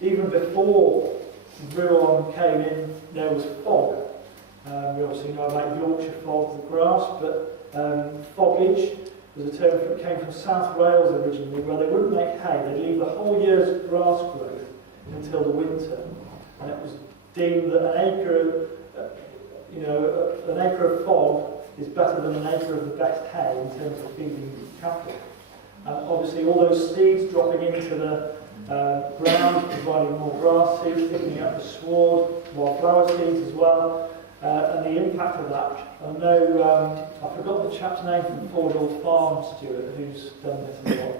even before Ruon came in, there was fog. We obviously know about Yorkshire fog, the grass, but foggage was a term that came from South Wales originally, where they wouldn't make hay. They'd leave the whole year's grass growth until the winter, and it was deemed that an acre of fog is better than an acre of the best hay in terms of feeding cattle. And obviously all those seeds dropping into the ground, providing more grass seeds, thickening up the sward, wildflower seeds as well, and the impact of that. I know, I forgot the chap's name from Fordhall Farm, Stuart, who's done this a lot.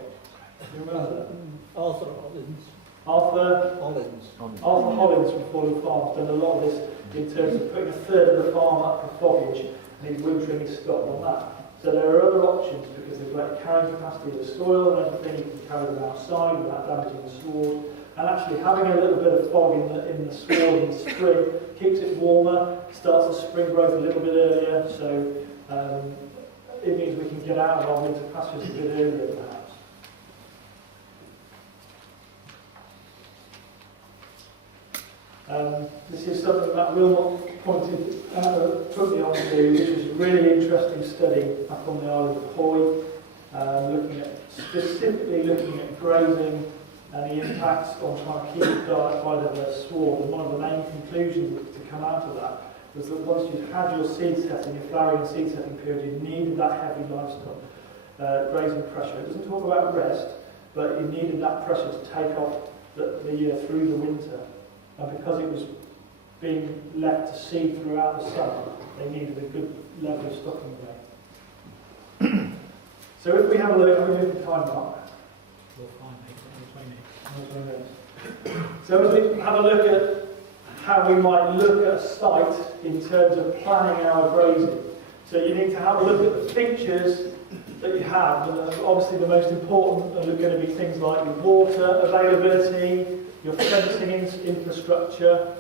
Do you remember that? Arthur Hollins. Arthur Hollins from Fordhall Farm has done a lot of this in terms of putting a third of the farm up for foggage, and he's wintering his stock on that. So there are other options because they've got carrying capacity of the soil and everything. You can carry them outside without damaging the sward. And actually having a little bit of fog in the sward in the spring keeps it warmer, starts the spring growth a little bit earlier, so it means we can get out of our winter pastures a bit earlier perhaps. This is something that Wilmot put me on to do, which was a really interesting study up on the island of Hoy, specifically looking at grazing and the impacts on trying to keep it diet by the sward. And one of the main conclusions to come out of that was that once you've had your seed setting, your flowering seed setting period, you needed that heavy livestock grazing pressure. It doesn't talk about rest, but you needed that pressure to take off the year through the winter. And because it was being left to seed throughout the summer, they needed a good level of stocking rate. So if we have a look, I'm going to move the time mark. So as we have a look at how we might look at a site in terms of planning our grazing. So you need to have a look at the features that you have, and obviously the most important are going to be things like your water availability, your fencing infrastructure.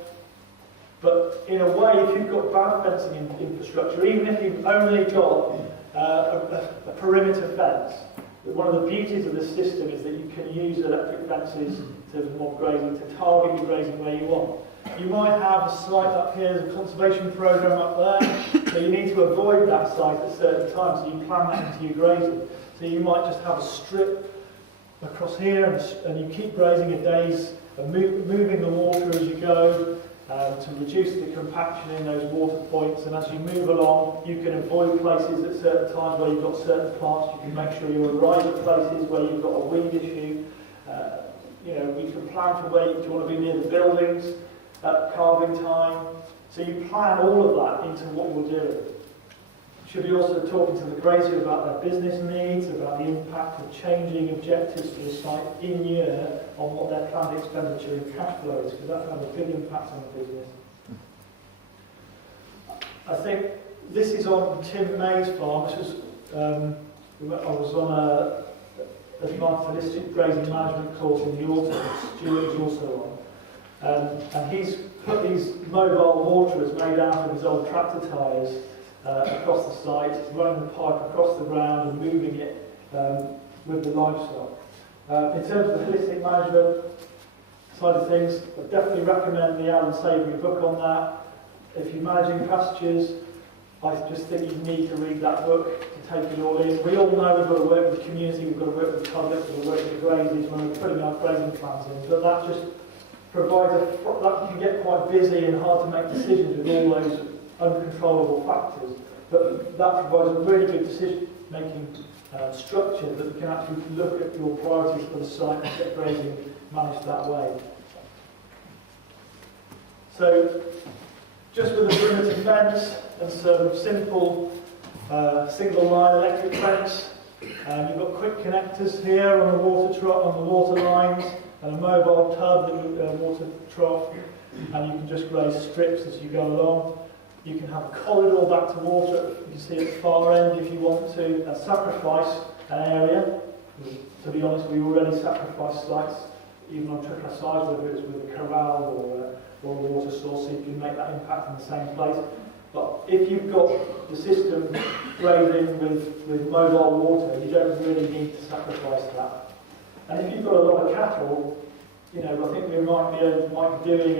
But in a way, if you've got bad fencing infrastructure, even if you've only got a perimeter fence, one of the beauties of this system is that you can use electric fences to mob grazing, to target your grazing where you want. You might have a site up here, there's a conservation programme up there, so you need to avoid that site at certain times, so you plan that into your grazing. So you might just have a strip across here, and you keep grazing a day's, moving the water as you go, to reduce the compaction in those water points, and as you move along you can avoid places at certain times where you've got certain plants. You can make sure you arrive at places where you've got a weed issue. You can plan for where you want to be near the buildings at calving time. So you plan all of that into what you're doing. You should be also talking to the grazier about their business needs, about the impact of changing objectives for the site in year on what their planned expenditure and cash flow is, because that can have a big impact on the business. I think this is on Tim May's farm. This was, I was on a advanced holistic grazing management course in the autumn, that Stuart was also on. And he's put these mobile waterers made out of his old tractor tyres across the site, running the pipe across the ground and moving it with the livestock. In terms of the holistic management side of things, I definitely recommend the Alan Savory book on that. If you're managing pastures, I just think you need to read that book to take it all in. We all know we've got to work with the community, we've got to work with the public, we've got to work with the graziers when we're putting our grazing plans in, but that just provides that can get quite busy and hard to make decisions with all those uncontrollable factors, but that provides a really good decision-making structure that you can actually look at your priorities for the site and get grazing managed that way. So, just with a perimeter fence and some simple single line electric fence, you've got quick connectors here on the water lines, and a mobile tub, water trough, and you can just graze strips as you go along. You can have a corridor back to water, you can see at the far end if you want to, sacrifice an area. To be honest, we already sacrifice sites, even on trickle size, whether it's with a corral or a water source, so you can make that impact in the same place. But if you've got the system grazing with mobile water, you don't really need to sacrifice that. And if you've got a lot of cattle, I think we might be doing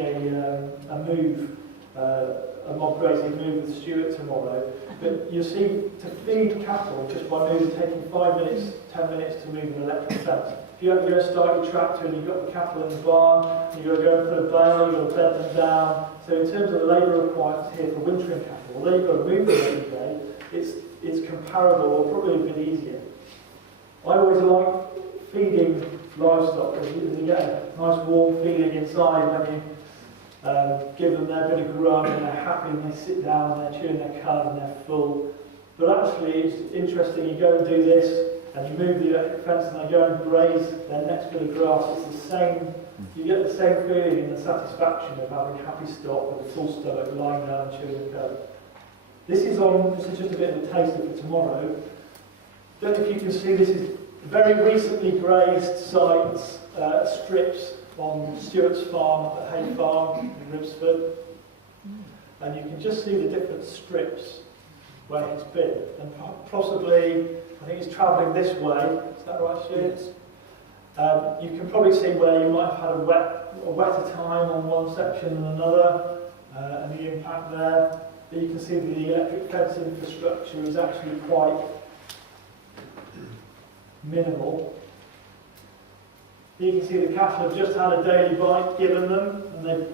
a move, a mob grazing move with Stuart tomorrow. But you see, to feed cattle just by moving, taking 5 minutes, 10 minutes to move an electric fence. If you have to go and start your tractor and you've got the cattle in the barn, you've got to go and put a bale, you've got to bed them down. So in terms of the labour requirements here for wintering cattle, although you've got to move them every day, it's comparable or probably a bit easier. I always like feeding livestock because you get a nice warm feeling inside when you give them their bit of grub and they're happy and they sit down and they're chewing their cud and they're full. But actually it's interesting, you go and do this and you move the electric fence and they go and graze their next bit of grass. It's the same, you get the same feeling and the satisfaction of having a happy stock with a full stomach lying down and chewing the cud. This is just a bit of a taster for tomorrow. Don't know if you can see, this is very recently grazed sites, strips on Stuart's farm, at Hay Farm in Ribsford. And you can just see the different strips where it's been. And possibly, I think it's travelling this way. Is that right, Stuart? You can probably see where you might have had a wetter time on one section than another, and the impact there. But you can see the electric fence infrastructure is actually quite minimal. You can see the cattle have just had a daily bite given them, and they've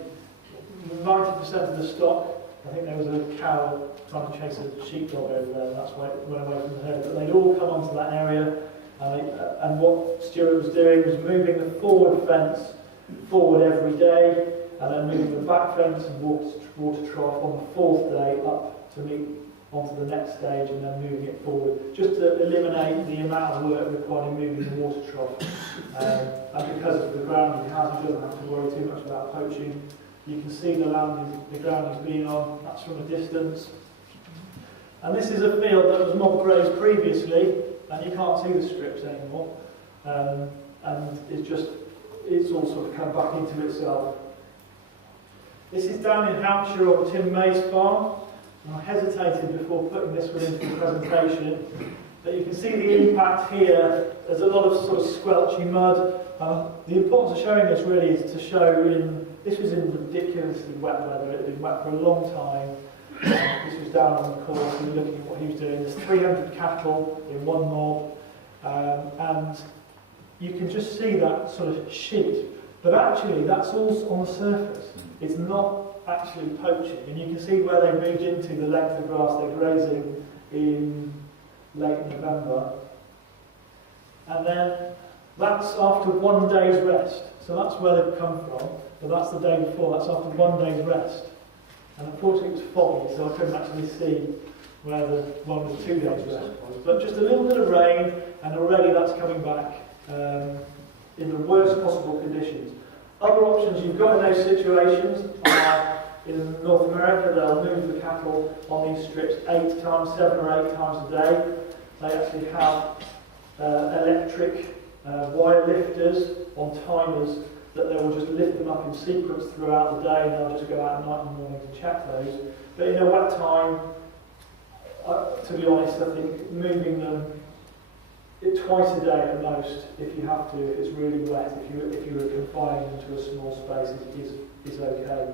90% of the stock. I think there was a cow trying to chase a sheepdog over there, and that's why it went away from the herd. But they'd all come onto that area, and what Stuart was doing was moving the forward fence forward every day, and then moving the back fence and water trough on the 4th day up to meet onto the next stage, and then moving it forward, just to eliminate the amount of work required in moving the water trough. And because of the ground he has, he doesn't have to worry too much about poaching. You can see the ground he's been on, that's from a distance. And this is a field that was mob grazed previously, and you can't see the strips anymore. And it's all sort of come back into itself. This is down in Hampshire on Tim May's farm. And I hesitated before putting this one into the presentation, but you can see the impact here. There's a lot of sort of squelchy mud. The importance of showing this really is to show this was in ridiculously wet weather. It had been wet for a long time. This was down on the course, and looking at what he was doing. There's 300 cattle in one mob, and you can just see that sort of sheet. But actually, that's all on the surface. It's not actually poaching, and you can see where they moved into the length of grass they're grazing in late November. And then that's after 1 day's rest. So that's where they've come from, but that's the day before, that's after 1 day's rest. And unfortunately it was foggy, so I couldn't actually see where the one with 2 days rest was. But just a little bit of rain, and already that's coming back in the worst possible conditions. Other options you've got in those situations are, in North America, they'll move the cattle on these strips 7 or 8 times a day. They actually have electric wire lifters on timers that they will just lift them up in sequence throughout the day, and they'll just go out at night and morning to check those. But in a wet time, to be honest, I think moving them twice a day at most, if you have to, if it's really wet, if you were confining them to a small space, is okay.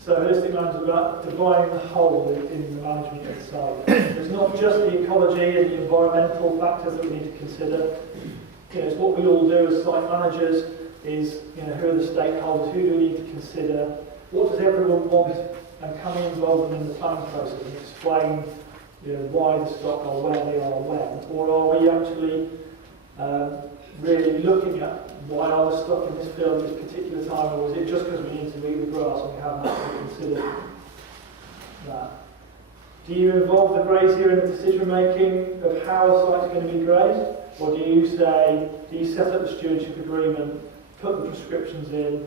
So holistic management is about dividing the whole in the management of the site. It's not just the ecology and the environmental factors that we need to consider. It's what we all do as site managers is, who are the stakeholders, who do we need to consider, what does everyone want, and come involved in the planning process and explain why the stock are where they are when, or are we actually really looking at why are the stock in this field at this particular time, or is it just because we need to weed the grass and we haven't actually considered that? Do you involve the grazier in the decision making of how a site's going to be grazed, or do you set up the stewardship agreement, put the prescriptions in,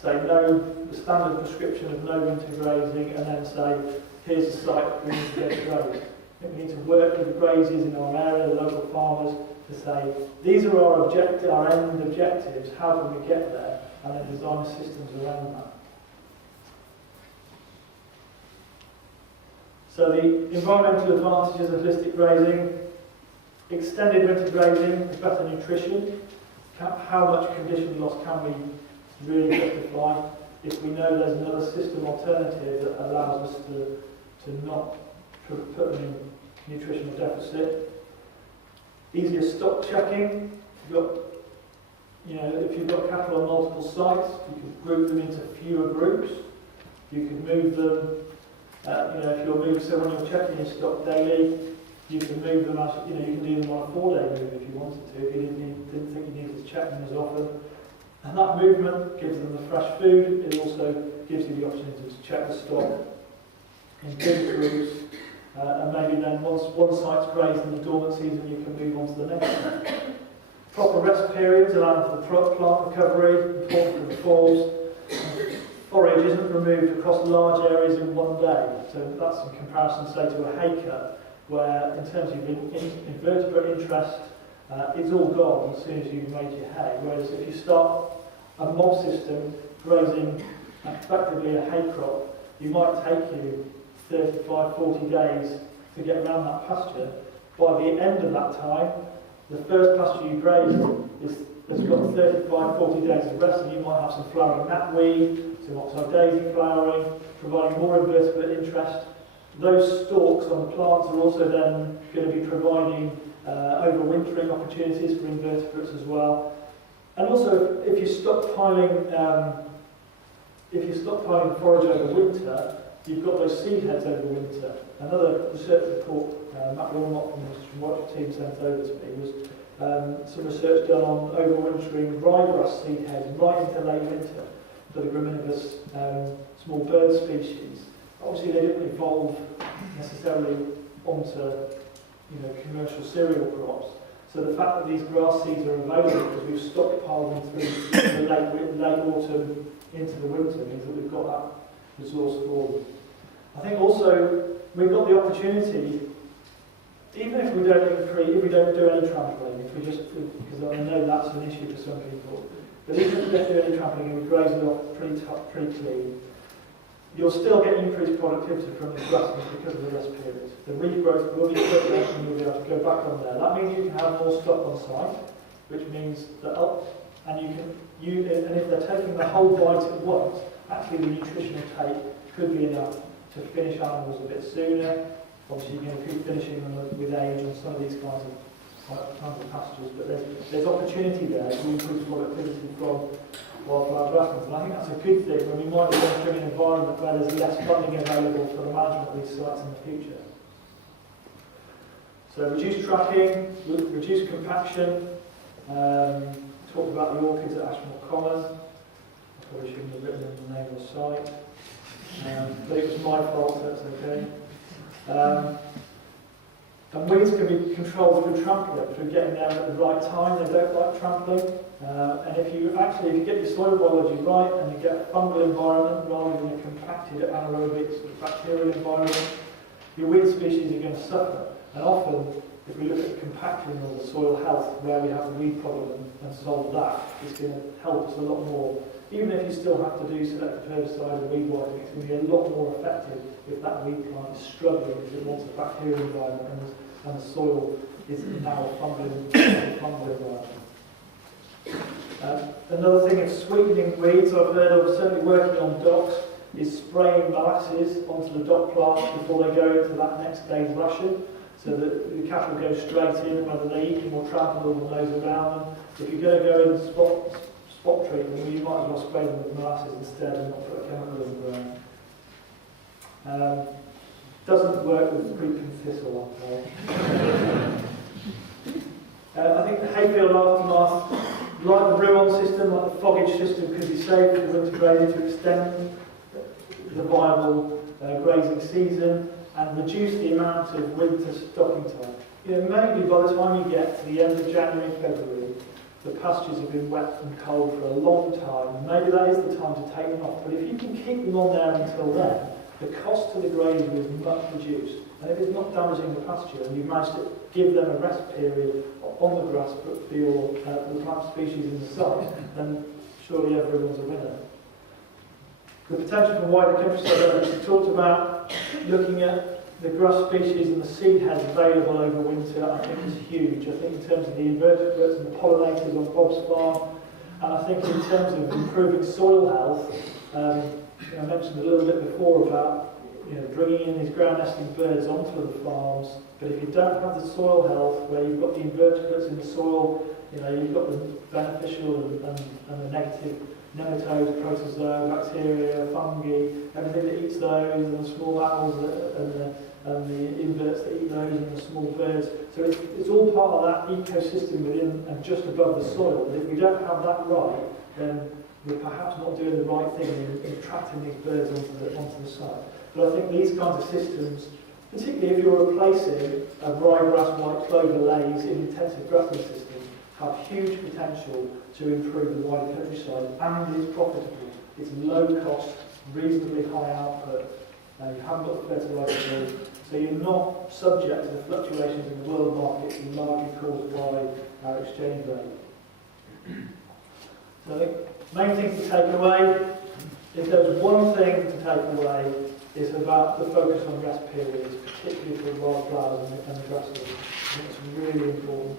say no, the standard prescription of no winter grazing, and then say here's a site we need to get grazed? I think we need to work with the graziers in our area, the local farmers, to say, these are our end objectives, how can we get there, and then design systems around that. So the environmental advantages of holistic grazing, Extended winter grazing is better nutrition. How much condition loss can we really justify if we know there's another system alternative that allows us to not put them in nutritional deficit? Easier stock checking. If you've got cattle on multiple sites, you can group them into fewer groups. You can move them. If you're moving, so when you're checking your stock daily, you can move them as you can do them on a 4-day move if you wanted to. If you didn't think you needed to check them as often. And that movement gives them the fresh food. It also gives you the opportunity to check the stock in big groups. And maybe then once one site's grazed in the dormant season, you can move on to the next one. Proper rest periods allow for the plant recovery, important for the falls. Forage isn't removed across large areas in one day. So that's in comparison, say, to a hay cut, where in terms of invertebrate interest, it's all gone as soon as you've made your hay. Whereas if you start a mob system grazing effectively a hay crop, you might take you 35, 40 days to get around that pasture. By the end of that time, the first pasture you grazed has got 35, 40 days of rest, and you might have some flowering knapweed, some oxeye daisy flowering, providing more invertebrate interest. Those stalks on the plants are also then going to be providing overwintering opportunities for invertebrates as well. And also, if you're stockpiling forage over winter, you've got those seed heads over winter. Another research report Matt Wilmot from Watcher team sent over to me was some research done on overwintering ryegrass seed heads right into late winter for the gramineous small bird species. Obviously, they didn't evolve necessarily onto commercial cereal crops. So the fact that these grass seeds are available because we've stockpiled them through the late autumn into the winter means that we've got that resource for them. I think also we've got the opportunity, even if we don't do any trampling, because I know that's an issue for some people, but even if we don't do any trampling and we graze it off pretty clean, you'll still get increased productivity from the grasses because of the rest periods. The regrowth will be quicker and you'll be able to go back on there. That means you can have more stock on site, which means that and if they're taking the whole bite at once, actually the nutritional take could be enough to finish animals a bit sooner. Obviously you're going to keep finishing them with age on some of these kinds of pastures, but there's opportunity there to increase productivity from wildflower grasslands. And I think that's a good thing when we might be entering an environment where there's less funding available for the management of these sites in the future. So reduced tracking, reduced compaction, talk about the orchids at Ashmore Common. I probably shouldn't have written in the name of the site. But it was my fault, so that's okay. And weeds can be controlled through trampling, through getting there at the right time. They don't like trampling. And if you get your soil biology right and you get a fungal environment rather than a compacted anaerobic bacterial environment, your weed species are going to suffer. And often, if we look at compacting or the soil health where we have the weed problem and solve that, it's going to help us a lot more. Even if you still have to do selective herbicide and weed wiping, it's going to be a lot more effective if that weed plant is struggling because it wants a bacterial environment and the soil is now a fungal environment. Another thing is sweetening weeds. I've heard of, certainly working on docks, is spraying molasses onto the dock plants before they go into that next day's ration, so that the cattle go straight in, whether they eat them or trample them or nose around them. If you're going to go in spot treatment, you might as well spray them with molasses instead and not put a chemical in the ground. Doesn't work with creeping thistle, I think the hayfield aftermath, like the ruin system, like the foggage system, could be saved for winter grazing to extend the viable grazing season and reduce the amount of winter stocking time. Maybe by the time you get to the end of January, February, the pastures have been wet and cold for a long time. Maybe that is the time to take them off. But if you can keep them on there until then, the cost to the grazer is much reduced. And if it's not damaging the pasture and you've managed to give them a rest period on the grass for the plant species in the site, then surely everyone's a winner. The potential for wider countryside evidence we talked about, looking at the grass species and the seed heads available over winter, I think is huge. I think in terms of the invertebrates and the pollinators on Bob's farm, and I think in terms of improving soil health, I mentioned a little bit before about bringing in these ground nesting birds onto the farms, but if you don't have the soil health, where you've got the invertebrates in the soil, you've got the beneficial and the negative nematodes, protozoa, bacteria, fungi, everything that eats those, and the small animals and the inverts that eat those, and the small birds. So it's all part of that ecosystem within and just above the soil. But if we don't have that right, then we're perhaps not doing the right thing in attracting these birds onto the site. But I think these kinds of systems, particularly if you're replacing a ryegrass white clover lays in intensive grassland systems, have huge potential to improve the wider countryside, and it's profitable. It's low cost, reasonably high output. You haven't got the fertiliser bills, so you're not subject to the fluctuations in the world market, largely caused by our exchange rate. So the main thing to take away, if there's one thing to take away, is about the focus on rest periods, particularly for wildflowers and the grasslands. I think it's really important.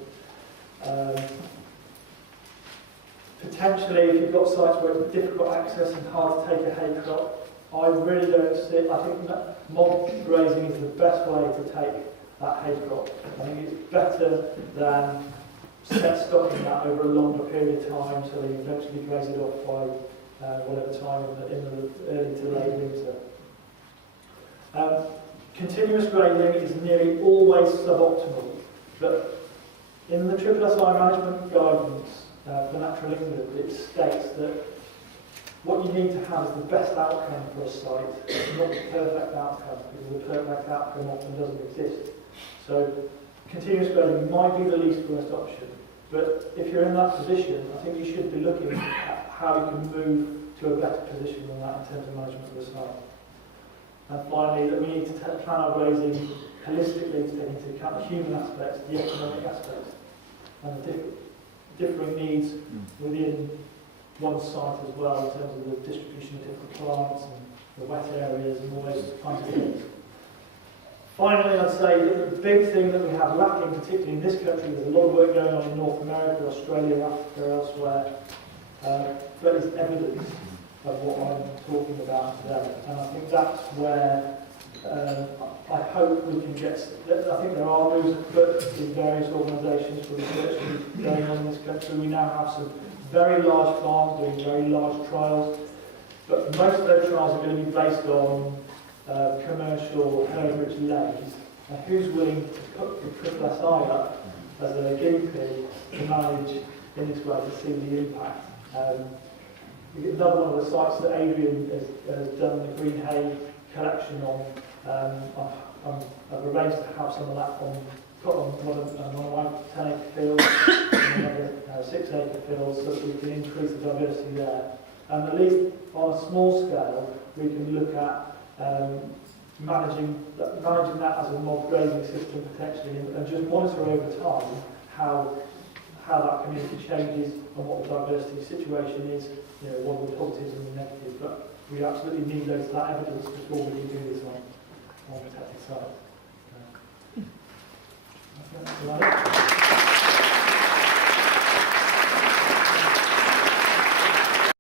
Potentially, if you've got sites where it's difficult access and hard to take a hay crop, I really don't see. I think that mob grazing is the best way to take that hay crop. I think it's better than stocking that over a longer period of time, so you eventually graze it off by whatever time in the early to late winter. Continuous grazing is nearly always suboptimal, but in the SSI management guidance for Natural England, it states that what you need to have is the best outcome for a site, not the perfect outcome, because the perfect outcome often doesn't exist. So continuous grazing might be the least worst option, but if you're in that position, I think you should be looking at how you can move to a better position than that in terms of management of the site. And finally, that we need to plan our grazing holistically to take into account the human aspects, the economic aspects, and the differing needs within one site as well, in terms of the distribution of different plants and the wet areas and all those kinds of things. Finally, I'd say that the big thing that we have lacking, particularly in this country, there's a lot of work going on in North America, Australia, Africa, elsewhere, but is evidence of what I'm talking about today. And I think that's where I hope we can get. I think there are moves afoot in various organisations for research going on in this country. We now have some very large farms doing very large trials, but most of those trials are going to be based on commercial herd-rich lays. And who's willing to put the SSI up as a guinea pig to manage in this way to see the impact? Another one of the sites that Adrian has done the green hay collection on, I've arranged to have some of that put on one of my 10-acre fields and another 6-acre fields, so that we can increase the diversity there. And at least on a small scale, we can look at managing that as a mob grazing system potentially, and just monitor over time how that community changes and what the diversity situation is, what are the positives and the negatives. But we absolutely need that evidence before we can do this on protected sites. I think that's about it.